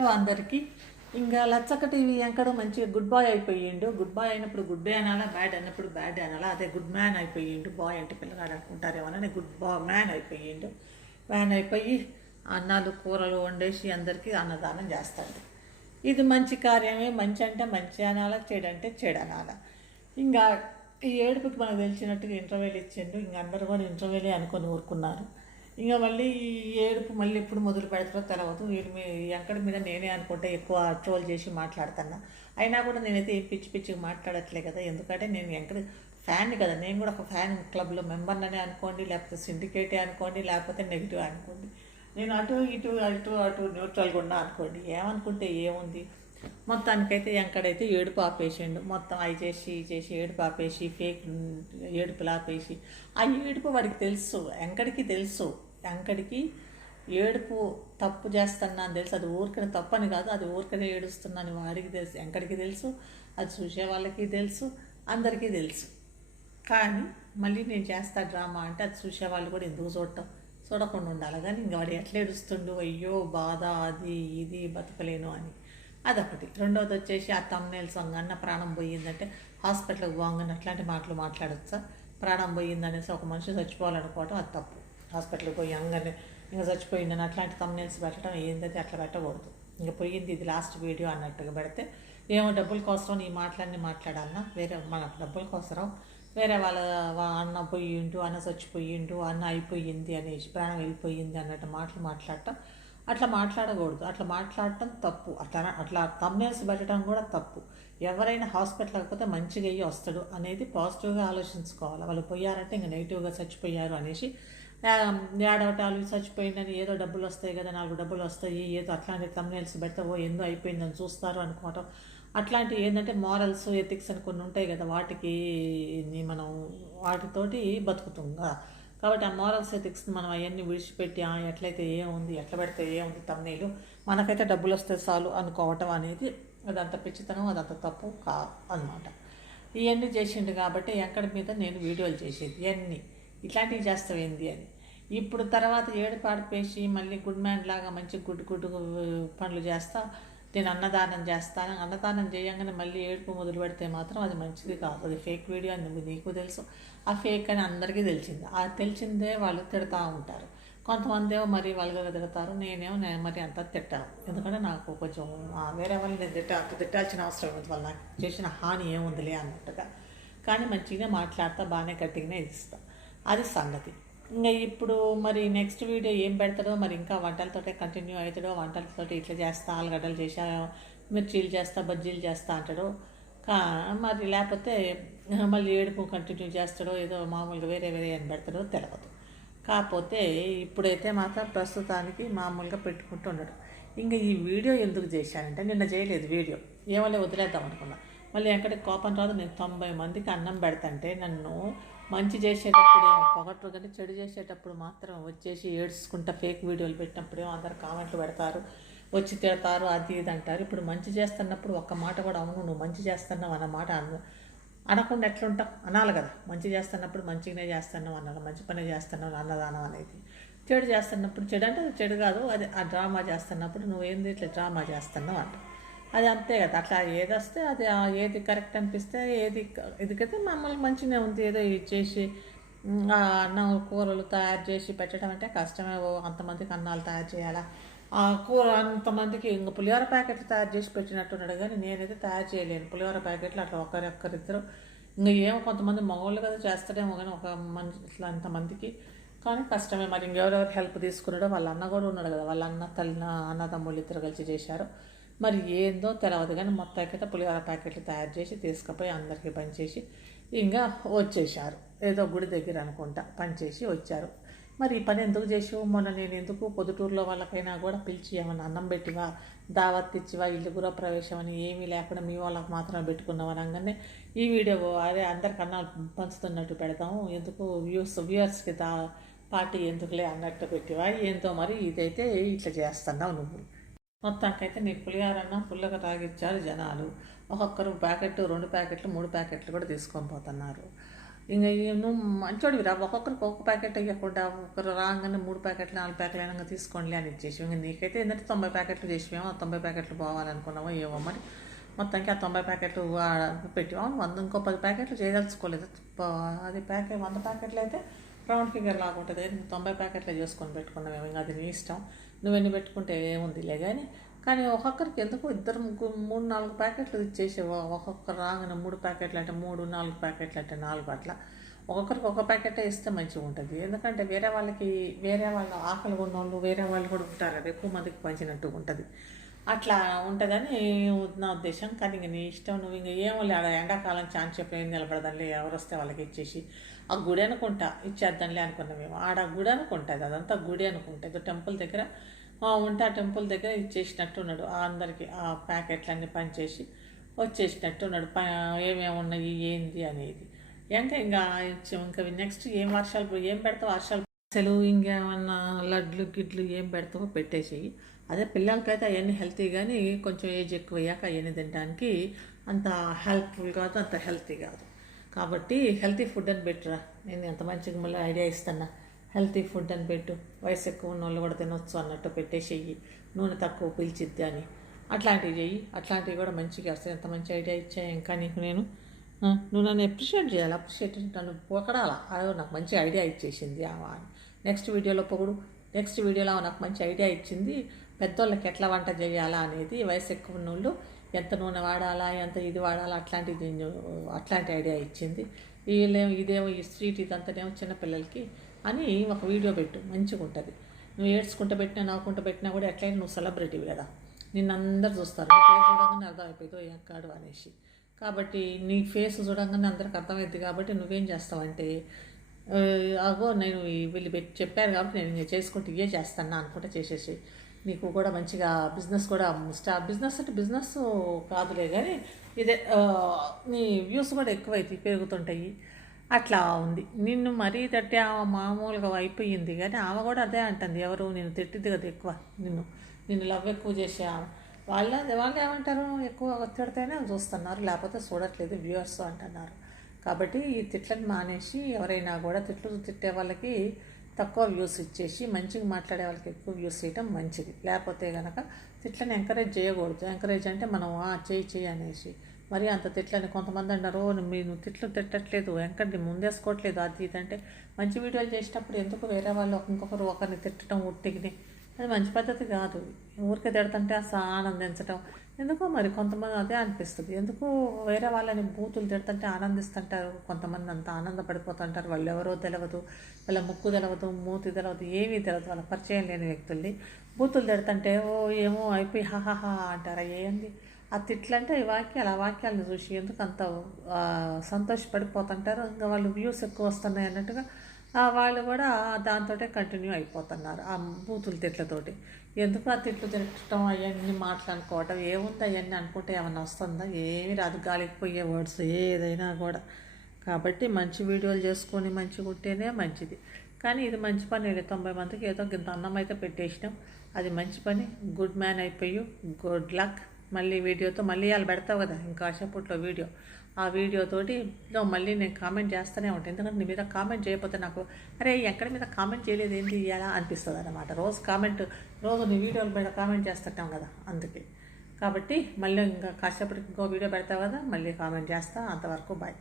అందరికీ ఇంకా లచ్చక్క టీవీ ఎక్కడ మంచిగా గుడ్ బాయ్ అయిపోయిండు. గుడ్ బాయ్ అయినప్పుడు గుడ్ డే అనాలా, బ్యాడ్ అన్నప్పుడు బ్యాడ్ అనాలా. అదే గుడ్ మ్యాన్ అయిపోయిండు. బాయ్ అంటే పిల్లగాడు అనుకుంటారేమోనని గుడ్ మ్యాన్ అయిపోయిండు. మ్యాన్ అయిపోయి అన్నాలు కూరలు వండేసి అందరికీ అన్నదానం చేస్తాడు. ఇది మంచి కార్యమే. మంచి అంటే మంచి అనాలా, చెడు అంటే చెడు అనాలా. ఇంకా ఈ ఏడుపుకి మనకు తెలిసినట్టుగా ఇంటర్వ్యూలు ఇచ్చిండు. ఇంక అందరూ కూడా ఇంటర్వ్యూలే అనుకొని ఊరుకున్నారు. ఇంకా మళ్ళీ ఈ ఏడుపు మళ్ళీ ఎప్పుడు మొదలు పెడతారో తెలవదు. వీడి ఎక్కడి మీద నేనే అనుకుంటే ఎక్కువ ట్రోల్ చేసి మాట్లాడుతున్నా. అయినా కూడా నేనైతే పిచ్చి పిచ్చిగా మాట్లాడట్లే కదా. ఎందుకంటే నేను ఎక్కడ ఫ్యాన్ కదా. నేను కూడా ఒక ఫ్యాన్ క్లబ్లో మెంబర్ననే అనుకోండి, లేకపోతే సిండికేటే అనుకోండి, లేకపోతే నెగిటివ్ అనుకోండి. నేను అటు ఇటు అటు అటు న్యూట్రల్గా ఉన్నా అనుకోండి. ఏమనుకుంటే ఏముంది. మొత్తానికైతే ఎక్కడైతే ఏడుపు ఆపేసిండు. మొత్తం అవి చేసి చేసి ఏడుపు ఆపేసి ఫేక్ ఏడుపులు ఆపేసి ఆ ఏడుపు వాడికి తెలుసు, ఎంకడికి తెలుసు. ఎంకడికి ఏడుపు తప్పు చేస్తున్నా అని తెలుసు. అది ఊరికనే తప్పని కాదు, అది ఊరికనే ఏడుస్తున్నాను వాడికి తెలుసు, ఎంకడికి తెలుసు. అది చూసే వాళ్ళకి తెలుసు, అందరికీ తెలుసు. కానీ మళ్ళీ నేను చేస్తా డ్రామా అంటే అది చూసేవాళ్ళు కూడా ఎందుకు చూడకుండా ఉండాలి. కానీ ఇంక వాడు ఎట్లా ఏడుస్తుండు, అయ్యో బాధ, అది ఇది బతకలేను అని. అదొకటి. రెండవది వచ్చేసి ఆ తమ్నేల్ సాంగ్ అన్న ప్రాణం పోయిందంటే హాస్పిటల్కి పోగానే అట్లాంటి మాటలు మాట్లాడచ్చా. ప్రాణం పోయిందనేసి ఒక మనిషి చచ్చిపోవాలనుకోవటం అది తప్పు. హాస్పిటల్కి పోయి అంగనే ఇంకా చచ్చిపోయిందని అట్లాంటి తమ్నేల్స్ పెట్టడం ఏంటంటే అట్లా పెట్టకూడదు. ఇంకా పోయింది ఇది లాస్ట్ వీడియో అన్నట్టుగా పెడితే ఏమో డబ్బుల కోసం ఈ మాటలన్నీ మాట్లాడాలన్నా. వేరే మన డబ్బుల కోసం వేరే వాళ్ళ అన్న పోయిండు, అన్న చచ్చిపోయిండు, అన్న అయిపోయింది అనేసి ప్రాణం వెళ్ళిపోయింది అన్నట్టు మాటలు మాట్లాడటం అట్లా మాట్లాడకూడదు. అట్లా మాట్లాడటం తప్పు. అట్లా తమ్నేల్స్ పెట్టడం కూడా తప్పు. ఎవరైనా హాస్పిటల్ కాకపోతే మంచిగా అయ్యి వస్తాడు అనేది పాజిటివ్గా ఆలోచించుకోవాలి. వాళ్ళు పోయారంటే ఇంకా నెగిటివ్గా చచ్చిపోయారు అనేసి ఏడవటాలు చచ్చిపోయిందని ఏదో డబ్బులు వస్తాయి కదా, 4 డబ్బులు వస్తాయి ఏదో అట్లాంటి తమ్నేల్స్ పెడితే ఏందో అయిపోయిందని చూస్తారు అనుకోవటం. అట్లాంటివి ఏంటంటే మారల్స్ ఎథిక్స్ అని కొన్ని ఉంటాయి కదా, వాటికి మనం వాటితోటి బతుకుతుందా. కాబట్టి ఆ మారల్స్ ఎథిక్స్ మనం అవన్నీ విడిచిపెట్టి ఎట్లయితే ఏముంది, ఎట్లా పెడితే ఏముంది తమ్నేలు, మనకైతే డబ్బులు వస్తే చాలు అనుకోవటం అనేది అదంత పిచ్చితనం, అదంత తప్పు అన్నమాట. ఇవన్నీ చేసిండు కాబట్టి ఎక్కడి మీద నేను వీడియోలు చేసేది ఇవన్నీ ఇట్లాంటివి చేస్తావేంది అని. ఇప్పుడు తర్వాత ఏడుపాడిపేసి మళ్ళీ గుడ్ మ్యాన్ లాగా మంచి గుడ్ పనులు చేస్తా, నేను అన్నదానం చేస్తాను. అన్నదానం చేయంగానే మళ్ళీ ఏడుపు మొదలు పెడితే మాత్రం అది మంచిది కాదు. అది ఫేక్ వీడియో అని నీకు తెలుసు, ఆ ఫేక్ అని అందరికీ తెలిసింది. ఆ తెలిసిందే వాళ్ళు తిడతా ఉంటారు. కొంతమంది ఏమో మరీ వాళ్ళగా తిడతారు. నేను మరి అంతా తిట్టాను. ఎందుకంటే నాకు కొంచెం వేరే వాళ్ళని నేను తిట్టాల్సిన అవసరం ఉంది. వాళ్ళు నాకు చేసిన హాని ఏముందిలే అన్నట్టుగా. కానీ మంచిగా మాట్లాడతా, బాగానే గట్టిగానే ఇస్తాను. అది సంగతి. ఇంకా ఇప్పుడు మరి నెక్స్ట్ వీడియో ఏం పెడతాడో మరి. ఇంకా వంటలతోటే కంటిన్యూ అవుతాడో, వంటలతోటి ఇట్లా చేస్తా, ఆలుగడ్డలు చేసా, మిర్చీలు చేస్తా, బజ్జీలు చేస్తా అంటాడు. మరి లేకపోతే మళ్ళీ ఏడుపు కంటిన్యూ చేస్తాడో, ఏదో మామూలుగా వేరే అని పెడతాడో తెలియదు. కాకపోతే ఇప్పుడైతే మాత్రం ప్రస్తుతానికి మామూలుగా పెట్టుకుంటూ ఉన్నాడు. ఇంకా ఈ వీడియో ఎందుకు చేశానంటే నిన్న చేయలేదు వీడియో, ఏమో వదిలేద్దాం అనుకున్నా. మళ్ళీ ఎక్కడికి కోపం రాదు. నేను 90 మందికి అన్నం పెడతంటే నన్ను మంచి చేసేటప్పుడు ఏమో పొగట్రు, కానీ చెడు చేసేటప్పుడు మాత్రం వచ్చేసి ఏడ్చుకుంటా ఫేక్ వీడియోలు పెట్టినప్పుడేమో అందరు కామెంట్లు పెడతారు, వచ్చి తిడతారు, అది ఇది అంటారు. ఇప్పుడు మంచి చేస్తున్నప్పుడు ఒక్క మాట కూడా అవును నువ్వు మంచి చేస్తున్నావు అన్న మాట అనకుండా ఎట్లుంటావు, అనాలి కదా. మంచి చేస్తున్నప్పుడు మంచిగానే చేస్తున్నావు అన్నారు, మంచి పని చేస్తున్నావు అన్నదానం అనేది. చెడు చేస్తున్నప్పుడు చెడు అంటే చెడు కాదు, అది ఆ డ్రామా చేస్తున్నప్పుడు నువ్వేంది ఇట్లా డ్రామా చేస్తున్నావు అంట. అది అంతే కదా. అట్లా ఏది వస్తే అది ఏది కరెక్ట్ అనిపిస్తే ఇదికైతే మమ్మల్ని మంచిగానే ఉంది. ఏదో ఇచ్చేసి అన్నం కూరలు తయారు చేసి పెట్టడం అంటే కష్టమే. అంతమందికి అన్నాలు తయారు చేయాలా, ఆ కూర అంతమందికి ఇంకా పులిహోర ప్యాకెట్లు తయారు చేసి పెట్టినట్టున్నాడు. కానీ నేనైతే తయారు చేయలేను పులిహోర ప్యాకెట్లు అట్లా ఒకరిద్దరు. ఇంకా ఏమో కొంతమంది మగవాళ్ళు కదా చేస్తాడేమో, కానీ ఒక మనిషి ఇట్లా అంతమందికి కానీ కష్టమే. మరి ఇంకెవరెవరు హెల్ప్ తీసుకున్నాడో వాళ్ళ అన్న కూడా ఉన్నాడు కదా, వాళ్ళ అన్నదమ్ముళ్ళు ఇద్దరు కలిసి చేశారు. మరి ఏందో తెలియదు. కానీ మొత్తానికైతే పులిహోర ప్యాకెట్లు తయారు చేసి తీసుకుపోయి అందరికీ పనిచేసి ఇంకా వచ్చేసారు. ఏదో గుడి దగ్గర అనుకుంటా పనిచేసి వచ్చారు. మరి ఈ పని ఎందుకు చేసావు, మొన్న నేను ఎందుకు పొద్దుటూరులో వాళ్ళకైనా కూడా పిలిచి ఏమన్నా అన్నం పెట్టివా, దావత్ ఇచ్చివా, ఇల్లు గృహప్రవేశం అని ఏమీ లేకుండా మీ వాళ్ళకి మాత్రం పెట్టుకున్నావు అనగానే ఈ వీడియో అదే అందరికి అన్నాలు పంచుతున్నట్టు పెడతాము, ఎందుకు వ్యూవర్స్కి పార్టీ ఎందుకులే అన్నట్టు పెట్టివా ఏందో. మరి ఇదైతే ఇట్లా చేస్తున్నావు నువ్వు. మొత్తానికైతే నీ పులిహారన్నా పుల్లగా తాగిచ్చారు జనాలు. ఒక్కొక్కరు ప్యాకెట్, 2 ప్యాకెట్లు, 3 ప్యాకెట్లు కూడా తీసుకొని పోతున్నారు. ఇంకా నువ్వు మంచోడివి రా, ఒక్కొక్కరికి ఒక్కొక్క ప్యాకెట్ ఇవ్వకుండా ఒకరు రాగానే 3 ప్యాకెట్లు 4 ప్యాకెట్లు అయినా తీసుకోండి అని ఇచ్చేసి, ఇంకా నీకైతే ఏంటంటే 90 ప్యాకెట్లు చేసివేమో, 90 ప్యాకెట్లు పోవాలనుకున్నామో ఏమో మరి మొత్తానికి ఆ 90 ప్యాకెట్లు పెట్టాము. 100 ఇంకో 10 ప్యాకెట్లు చేయదలుచుకోలేదు. అది 100 ప్యాకెట్లు అయితే రౌండ్ ఫిగర్ లాగా ఉంటుంది. 90 ప్యాకెట్లు చేసుకొని పెట్టుకున్నాము. ఇంకా అది నీ ఇష్టం, నువ్వెన్ని పెట్టుకుంటే ఏముందిలే. కానీ ఒక్కొక్కరికి ఎందుకు 2 3 4 ప్యాకెట్లు ఇచ్చేసి, ఒక్కొక్కరు రాగానే 3 ప్యాకెట్లు అంటే 3, 4 ప్యాకెట్లు అంటే 4 అట్లా ఒక్కొక్కరికి ఒక ప్యాకెటే ఇస్తే మంచిగా ఉంటుంది. ఎందుకంటే వేరే వాళ్ళ ఆకలి ఉన్న వాళ్ళు వేరే వాళ్ళు కూడా ఉంటారు కదా, ఎక్కువ మందికి పంచినట్టు ఉంటుంది. అట్లా ఉంటుందని నా ఉద్దేశం. కానీ ఇంక నీ ఇష్టం, నువ్వు ఇంకా ఏమో ఆడ ఎండాకాలం ఛాన్స్ చెప్పి ఏం నిలబడదాంలే, ఎవరు వస్తే వాళ్ళకి ఇచ్చేసి ఆ గుడి అనుకుంటా ఇచ్చేద్దాంలే అనుకున్నాం మేము. ఆడ గుడి అనుకుంటుంది, అదంతా గుడి అనుకుంటుంది. టెంపుల్ దగ్గర ఉంటే ఆ టెంపుల్ దగ్గర ఇచ్చేసినట్టు ఉన్నాడు అందరికీ. ఆ ప్యాకెట్లన్నీ పనిచేసి వచ్చేసినట్టు ఉన్నాడు, ఏమేమి ఉన్నాయి ఏంది అనేది. ఇంకా నెక్స్ట్ ఏం వర్షాలు ఏం పెడతావు, వర్షాలు సెలవు ఇంకేమన్నా లడ్లు గిడ్లు ఏం పెడతావో పెట్టేసేయి. అదే పిల్లలకైతే అవన్నీ హెల్తీ, కానీ కొంచెం ఏజ్ ఎక్కువ అయ్యాక అవన్నీ తినడానికి అంత హెల్ప్ఫుల్ కాదు, అంత హెల్తీ కాదు. కాబట్టి హెల్తీ ఫుడ్ అని పెట్టురా. నేను ఎంత మంచిగా మళ్ళీ ఐడియా ఇస్తున్నా. హెల్తీ ఫుడ్ అని పెట్టు, వయసు ఎక్కువ ఉన్న వాళ్ళు కూడా తినొచ్చు అన్నట్టు పెట్టేసేయి. నూనె తక్కువ పీల్చిద్ది అని అట్లాంటివి చెయ్యి. అట్లాంటివి కూడా మంచిగా వస్తాయి. ఎంత మంచి ఐడియా ఇచ్చాయి. ఇంకా నీకు నేను నువ్వు నన్ను అప్రిషియేట్ చేయాలి, అప్రిషియేట్ నన్ను పొగడాలా. అదో నాకు మంచి ఐడియా ఇచ్చేసింది నెక్స్ట్ వీడియోలో పొగుడు. నెక్స్ట్ వీడియోలో నాకు మంచి ఐడియా ఇచ్చింది, పెద్దోళ్ళకి ఎట్లా వంట చేయాలా అనేది. వయసు ఎక్కువ ఉన్న వాళ్ళు ఎంత నూనె వాడాలా, ఎంత ఇది వాడాలా అట్లాంటి ఐడియా ఇచ్చింది. ఇదేమో ఈ స్వీట్ ఇదంతానేమో చిన్నపిల్లలకి అని ఒక వీడియో పెట్టు, మంచిగా ఉంటుంది. నువ్వు ఏడ్చుకుంటూ పెట్టినా నవ్వుకుంటూ పెట్టినా కూడా ఎట్లయినా నువ్వు సెలబ్రిటీవి కదా, నిన్ను అందరు చూస్తారు. నీ ఫేస్ చూడగానే అర్థమైపోయిందో ఎక్కాడు అనేసి. కాబట్టి నీ ఫేస్ చూడగానే అందరికి అర్థమైంది. కాబట్టి నువ్వేం చేస్తావంటే, అగో నేను వీళ్ళు చెప్పారు కాబట్టి నేను ఇంకా చేసుకుంటూ ఇవే చేస్తాను అనుకుంటే చేసేసి, నీకు కూడా మంచిగా బిజినెస్ కూడా బిజినెస్ అంటే బిజినెస్ కాదులే కానీ ఇదే నీ వ్యూస్ కూడా ఎక్కువైతే పెరుగుతుంటాయి. అట్లా ఉంది. నిన్ను మరీ తట్టి ఆమె మామూలుగా అయిపోయింది, కానీ ఆమె కూడా అదే అంటుంది. ఎవరు నేను తిట్టిద్ది కదా ఎక్కువ, నిన్ను లవ్ ఎక్కువ చేసే ఆమె. వాళ్ళు ఏమంటారు, ఎక్కువ తిడితేనే చూస్తున్నారు, లేకపోతే చూడట్లేదు వ్యూవర్స్ అంటున్నారు. కాబట్టి ఈ తిట్లను మానేసి ఎవరైనా కూడా తిట్టే వాళ్ళకి తక్కువ వ్యూస్ ఇచ్చేసి మంచిగా మాట్లాడే వాళ్ళకి ఎక్కువ వ్యూస్ ఇవ్వడం మంచిది. లేకపోతే కనుక తిట్లను ఎంకరేజ్ చేయకూడదు. ఎంకరేజ్ అంటే మనం చేయి అనేసి మరి అంత తిట్లని కొంతమంది అన్నారు, మీరు తిట్లు తిట్టట్లేదు, ఎంకరేజ్ ముందేసుకోవట్లేదు, అది ఇదంటే మంచి వీడియోలు చేసేటప్పుడు ఎందుకు వేరే వాళ్ళు ఇంకొకరు ఒకరిని తిట్టడం ఉట్టికి, అది మంచి పద్ధతి కాదు. ఊరికే తిడుతుంటే అసలు ఆనందించడం ఎందుకో మరి కొంతమంది అదే అనిపిస్తుంది. ఎందుకు వేరే వాళ్ళని బూతులు తిడుతుంటే ఆనందిస్తుంటారు, కొంతమంది అంతా ఆనందపడిపోతుంటారు. వాళ్ళు ఎవరో తెలియదు, వాళ్ళ ముక్కు తెలియదు, మూతి తెలియదు, ఏమీ తెలియదు, వాళ్ళ పరిచయం లేని వ్యక్తుల్ని బూతులు తిడుతుంటే ఏమో అయిపోయి హాహాహా అంటారా. ఏంది ఆ తిట్లంటే ఈ వాక్యాలను చూసి ఎందుకు అంత సంతోషపడిపోతుంటారు. ఇంకా వాళ్ళు వ్యూస్ ఎక్కువ వస్తున్నాయి అన్నట్టుగా వాళ్ళు కూడా దాంతో కంటిన్యూ అయిపోతున్నారు, ఆ బూతులు తిట్లతోటి. ఎందుకు ఆ తిట్లు తిట్టడం, అవన్నీ మాట్లాడుకోవటం ఏముంది, అవన్నీ అనుకుంటే ఏమన్నా వస్తుందా, ఏమి రాదు, గాలికి పోయే వర్డ్స్ ఏదైనా కూడా. కాబట్టి మంచి వీడియోలు చేసుకొని మంచిగా ఉంటేనే మంచిది. కానీ ఇది మంచి పని, 90 మందికి ఏదో ఇంత అన్నం అయితే పెట్టేసినాం, అది మంచి పని. గుడ్ మ్యాన్ అయిపోయి గుడ్ లక్. మళ్ళీ వీడియోతో మళ్ళీ వాళ్ళు పెడతావు కదా ఇంకా కాసేపట్లో వీడియో, ఆ వీడియోతోటి మళ్ళీ నేను కామెంట్ చేస్తూనే ఉంటాను. ఎందుకంటే నీ మీద కామెంట్ చేయకపోతే నాకు అరే ఎక్కడి మీద కామెంట్ చేయలేదు ఏంటి ఎలా అనిపిస్తుంది అన్నమాట. రోజు నీ వీడియోల మీద కామెంట్ చేస్తుంటాం కదా, అందుకే. కాబట్టి మళ్ళీ ఇంకా కాసేపటికి ఇంకో వీడియో పెడతావు కదా, మళ్ళీ కామెంట్ చేస్తా. అంతవరకు బాయ్.